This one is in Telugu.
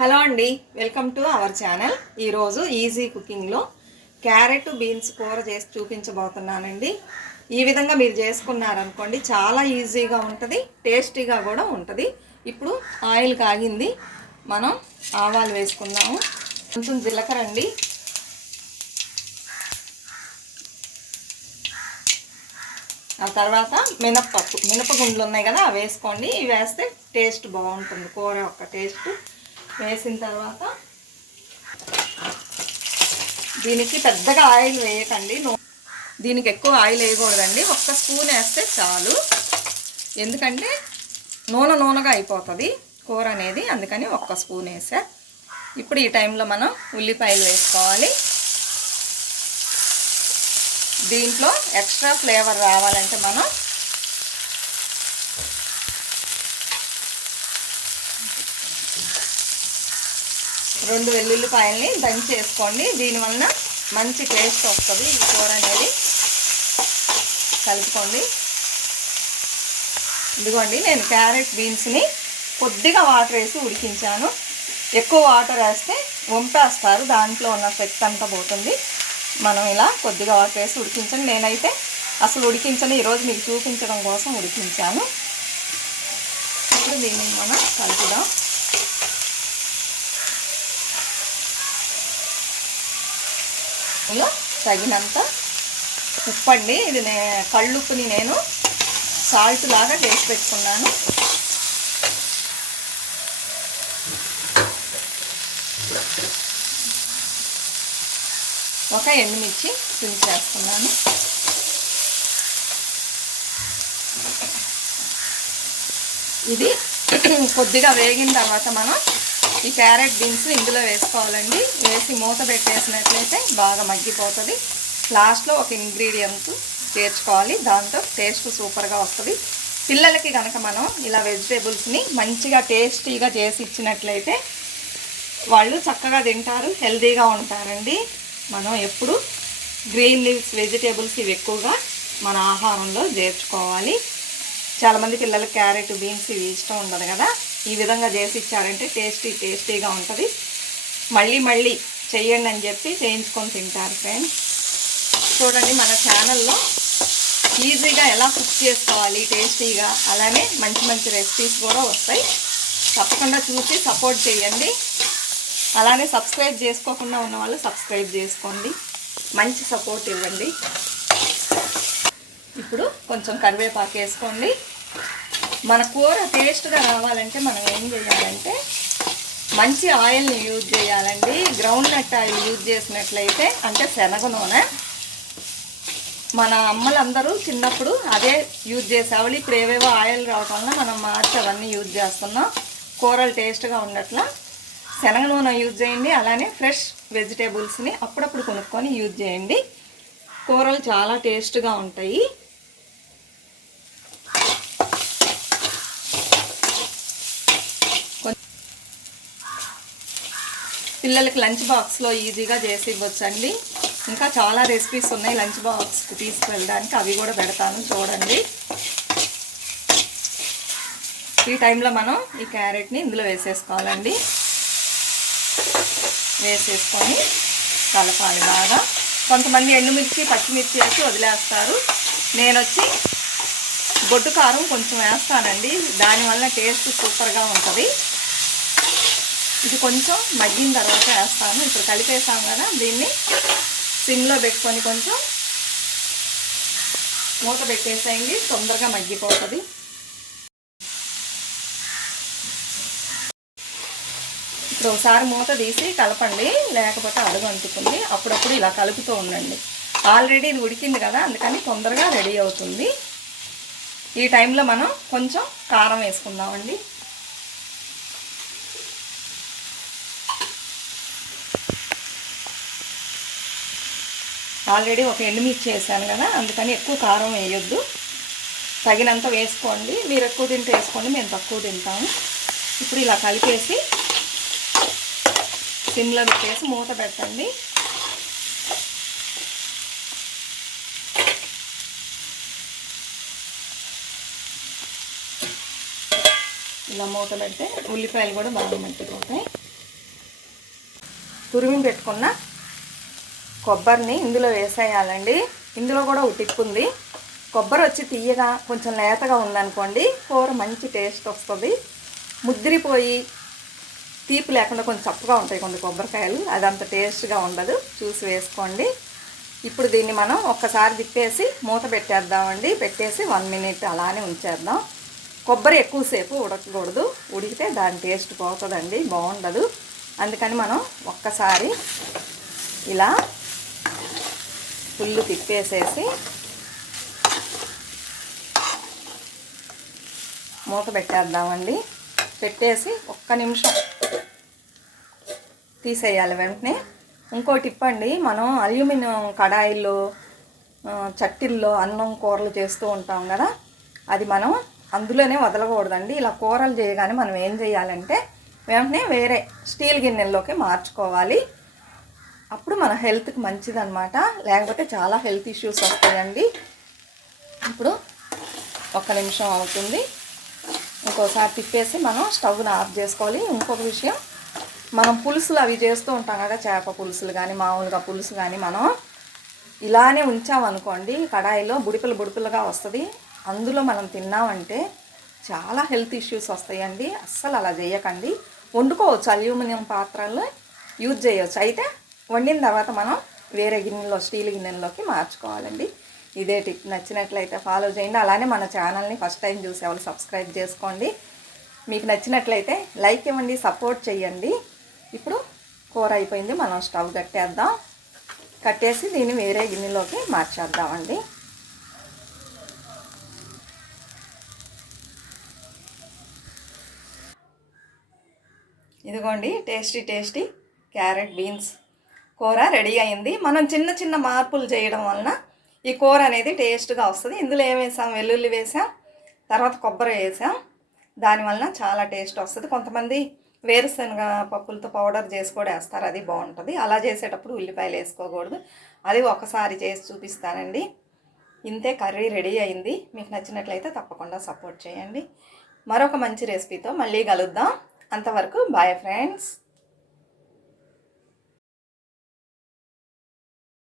హలో అండి, వెల్కమ్ టు అవర్ ఛానల్. ఈరోజు ఈజీ కుకింగ్లో క్యారెట్ బీన్స్ కూర చేసి చూపించబోతున్నానండి. ఈ విధంగా మీరు చేసుకున్నారనుకోండి చాలా ఈజీగా ఉంటుంది, టేస్టీగా కూడా ఉంటుంది. ఇప్పుడు ఆయిల్ కాగింది, మనం ఆవాలు వేసుకుందాము. కొంచెం జీలకర్ర అండి, ఆ తర్వాత మినపగుండ్లు ఉన్నాయి కదా, అవి వేసుకోండి. ఇవి వేస్తే టేస్ట్ బాగుంటుంది, కూర యొక్క టేస్ట్. వేసిన తర్వాత దీనికి పెద్దగా ఆయిల్ వేయకండి, దీనికి ఎక్కువ ఆయిల్ వేయకూడదండి. ఒక్క స్పూన్ వేస్తే చాలు, ఎందుకంటే నూనెగా అయిపోతుంది కూర అనేది, అందుకని ఒక్క స్పూన్ వేసా. ఇప్పుడు ఈ టైంలో మనం ఉల్లిపాయలు వేసుకోవాలి. దీంట్లో ఎక్స్ట్రా ఫ్లేవర్ రావాలంటే మనం రెండు వెల్లుల్లిపాయల్ని దంచి వేసుకోండి. దీనివలన మంచి టేస్ట్ వస్తుంది ఈ కూర అనేది. కలుపుకోండి. ఇదిగోండి, నేను క్యారెట్ బీన్స్ని కొద్దిగా వాటర్ వేసి ఉడికించాను. ఎక్కువ వాటర్ వేస్తే వంపేస్తారు, దాంట్లో ఉన్న శక్తి అంతా పోతుంది. మనం ఇలా కొద్దిగా వాటర్ వేసి ఉడికించండి. నేనైతే అసలు ఉడికించను, ఈరోజు మీకు చూపించడం కోసం ఉడికించాను. ఇప్పుడు దీన్ని మనం కలుపుదాం. తగినంత ఉప్పు అండి, ఇది కళ్ళుప్పుని నేను సాల్ట్ లాగా చేసి పెట్టుకున్నాను. ఒక ఎండుమిర్చి తుంచేస్తున్నాను. ఇది కొద్దిగా వేగిన తర్వాత మనం ఈ క్యారెట్ బీన్స్ ఇందులో వేసుకోవాలండి. వేసి మూత పెట్టేసినట్లయితే బాగా మగ్గిపోతుంది. లాస్ట్లో ఒక ఇంగ్రీడియంట్ చేర్చుకోవాలి, దాంతో టేస్ట్ సూపర్గా వస్తుంది. పిల్లలకి కనుక మనం ఇలా వెజిటేబుల్స్ని మంచిగా టేస్టీగా చేసి ఇచ్చినట్లయితే వాళ్ళు చక్కగా తింటారు, హెల్తీగా ఉంటారండి. మనం ఎప్పుడు గ్రీన్ లీవ్స్ వెజిటేబుల్స్ ఇవి ఎక్కువగా మన ఆహారంలో చేర్చుకోవాలి. చాలామంది పిల్లలకి క్యారెట్ బీన్స్ ఇవి ఇష్టం ఉండదు కదా, ఈ విధంగా చేసి ఇచ్చారంటే టేస్టీగా ఉంటుంది. మళ్ళీ చెయ్యండి అని చెప్పి చేయించుకొని తింటారు ఫ్రెండ్స్. చూడండి, మన ఛానల్లో ఈజీగా ఎలా కుక్ చేసుకోవాలి టేస్టీగా, అలానే మంచి రెసిపీస్ కూడా వస్తాయి. తప్పకుండా చూసి సపోర్ట్ చేయండి. అలానే సబ్స్క్రైబ్ చేసుకోకుండా ఉన్న వాళ్ళు సబ్స్క్రైబ్ చేసుకోండి, మంచి సపోర్ట్ ఇవ్వండి. ఇప్పుడు కొంచెం కరివేపాకు వేసుకోండి. మన కూర టేస్ట్గా రావాలంటే మనం ఏం చేయాలంటే మంచి ఆయిల్ని యూజ్ చేయాలండి. గ్రౌండ్ నట్ ఆయిల్ యూజ్ చేసినట్లయితే, అంటే శనగ నూనె, మన అమ్మలందరూ చిన్నప్పుడు అదే యూజ్ చేసేవాళ్ళు. ఇప్పుడు ఏవేవో ఆయిల్ రావటం వల్ల మనం మార్చి అవన్నీ యూజ్ చేస్తున్నాం. కూరలు టేస్ట్గా ఉండట్లా శనగ నూనె యూజ్ చేయండి. అలానే ఫ్రెష్ వెజిటేబుల్స్ని అప్పుడప్పుడు కొనుక్కొని యూజ్ చేయండి, కూరలు చాలా టేస్ట్గా ఉంటాయి. పిల్లలకి లంచ్ బాక్స్లో ఈజీగా చేసి ఇవ్వచ్చండి. ఇంకా చాలా రెసిపీస్ ఉన్నాయి లంచ్ బాక్స్కి తీసుకువెళ్ళడానికి, అవి కూడా పెడతాను చూడండి. ఈ టైంలో మనం ఈ క్యారెట్ని ఇందులో వేసేసుకోవాలండి. వేసేసుకొని కలపాలి బాగా. కొంతమంది ఎండుమిర్చి పచ్చిమిర్చి వేసి వదిలేస్తారు, నేను వచ్చి గొడ్డు కారం కొంచెం వేస్తానండి, దానివల్ల టేస్ట్ సూపర్గా ఉంటుంది. ఇది కొంచెం మగ్గిన తర్వాత వేస్తాను. ఇప్పుడు కలిపేసాం కదా, దీన్ని సిమ్లో పెట్టుకొని కొంచెం మూత పెట్టేసేయండి, తొందరగా మగ్గిపోతుంది. ఇప్పుడు ఒకసారి మూత తీసి కలపండి, లేకపోతే అడుగు అంటుకుంది. అప్పుడప్పుడు ఇలా కలుపుతూ ఉండండి. ఆల్రెడీ ఇది ఉడికింది కదా, అందుకని తొందరగా రెడీ అవుతుంది. ఈ టైంలో మనం కొంచెం కారం వేసుకుందామండి. ఆల్రెడీ ఒక ఎండుమిర్చి వేసాను కదా, అందుకని ఎక్కువ కారం వేయొద్దు, తగినంత వేసుకోండి. మీరు ఎక్కువ తింటే వేసుకోండి, మేము తక్కువ తింటాము. ఇప్పుడు ఇలా కలిపేసి సిమ్లో పెట్టేసి మూత పెట్టండి. ఇలా మూత పెడితే ఉల్లిపాయలు కూడా బాగా మగ్గిపోతాయి. తురిమి పెట్టుకున్న కొబ్బరిని ఇందులో వేసేయాలండి. ఇందులో కూడా ఒక టిప్ ఉంది. కొబ్బరి వచ్చి తీయగా కొంచెం లేతగా ఉందనుకోండి, కూర మంచి టేస్ట్ వస్తుంది. ముద్దిరిపోయి తీపి లేకుండా కొంచెం చప్పగా ఉంటాయి కొన్ని కొబ్బరికాయలు, అదంత టేస్ట్గా ఉండదు. చూసి వేసుకోండి. ఇప్పుడు దీన్ని మనం ఒక్కసారి తిప్పేసి మూత పెట్టేద్దామండి. పెట్టేసి 1 మినిట్ అలానే ఉంచేద్దాం. కొబ్బరి ఎక్కువసేపు ఉడకకూడదు, ఉడికితే దాని టేస్ట్ పోతుందండి, బాగుండదు. అందుకని మనం ఒక్కసారి ఇలా ఫుల్ తిప్పేసేసి మూత పెట్టేద్దామండి. పెట్టేసి 1 నిమిషం తీసేయాలి వెంటనే. ఇంకో టిప్ అండి, మనం అల్యూమినియం కడాయిల్లో చట్టిల్లో అన్నం కూరలు చేస్తూ ఉంటాం కదా, అది మనం అందులోనే వదలకూడదండి. ఇలా కూరలు చేయగానే మనం ఏం చేయాలంటే వెంటనే వేరే స్టీల్ గిన్నెల్లోకి మార్చుకోవాలి. అప్పుడు మన హెల్త్కి మంచిదన్నమాట. లేకపోతే చాలా హెల్త్ ఇష్యూస్ వస్తాయండి. ఇప్పుడు 1 నిమిషం అవుతుంది. ఇంకోసారి తిప్పేసి మనం స్టవ్ని ఆఫ్ చేసుకోవాలి. ఇంకొక విషయం, మనం పులుసులు అవి చేస్తూ ఉంటాం కదా, చేప పులుసులు కానీ మామూలుగా పులుసు కానీ మనం ఇలానే ఉంచామనుకోండి, కడాయిలో బుడిపులుగా వస్తుంది. అందులో మనం తిన్నామంటే చాలా హెల్త్ ఇష్యూస్ వస్తాయండి. అస్సలు అలా చేయకండి. వండుకోవచ్చు, అల్యూమినియం పాత్రల్లో యూజ్ చేయవచ్చు. అయితే వండిన తర్వాత మనం వేరే గిన్నెలో స్టీల్ గిన్నెల్లోకి మార్చుకోవాలండి. ఇదే టిప్ నచ్చినట్లయితే ఫాలో చేయండి. అలానే మన ఛానల్ని ఫస్ట్ టైం చూసేవాళ్ళు సబ్స్క్రైబ్ చేసుకోండి. మీకు నచ్చినట్లయితే లైక్ ఇవ్వండి, సపోర్ట్ చేయండి. ఇప్పుడు కూర అయిపోయింది, మనం స్టవ్ కట్టేద్దాం. కట్టేసి దీన్ని వేరే గిన్నెలోకి మార్చేద్దామండి. ఇదిగోండి టేస్టీ క్యారెట్ బీన్స్ కూర రెడీ అయింది. మనం చిన్న మార్పులు చేయడం వలన ఈ కూర అనేది టేస్ట్గా వస్తుంది. ఇందులో ఏం వేసాం, వెల్లుల్లి వేసాం, తర్వాత కొబ్బరి వేసాం. దానివలన చాలా టేస్ట్ వస్తుంది. కొంతమంది వేరుశనగ పప్పులతో పౌడర్ చేసి కూడా వేస్తారు, అది బాగుంటుంది. అలా చేసేటప్పుడు ఉల్లిపాయలు వేసుకోకూడదు. అది ఒకసారి చేసి చూపిస్తానండి. ఇంతే, కర్రీ రెడీ అయింది. మీకు నచ్చినట్లయితే తప్పకుండా సపోర్ట్ చేయండి. మరొక మంచి రెసిపీతో మళ్ళీ కలుద్దాం. అంతవరకు బాయ్ ఫ్రెండ్స్.